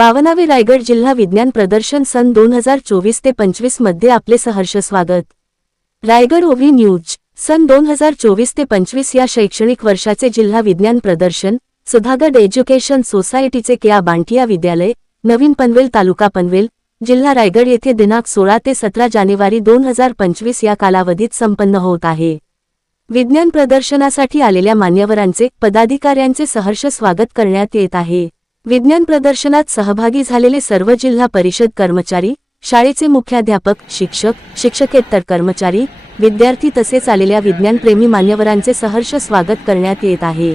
बावनावे रायगड जिल्हा विज्ञान प्रदर्शन सन दोन हजार चोवीस ते पंचवीसमध्ये आपले सहर्ष स्वागत. रायगड ओव्ही न्यूज सन दोन हजार चोवीस ते पंचवीस या शैक्षणिक वर्षाचे जिल्हा विज्ञान प्रदर्शन सुधागड एज्युकेशन सोसायटीचे किया बांटिया विद्यालय नवीन पनवेल तालुका पनवेल जिल्हा रायगड येथे दिनांक सोळा ते सतरा जानेवारी दोन हजार पंचवीस या कालावधीत संपन्न होत आहे. विज्ञान प्रदर्शनासाठी आलेल्या मान्यवरांचे पदाधिकाऱ्यांचे सहर्ष स्वागत करण्यात येत आहे. विज्ञान प्रदर्शनात सहभागी झालेले सर्व जिल्हा परिषद कर्मचारी शाळेचे मुख्याध्यापक शिक्षक शिक्षकेतर कर्मचारी विद्यार्थी तसेच आलेल्या विज्ञानप्रेमी मान्यवरांचे सहर्ष स्वागत करण्यात येत आहे.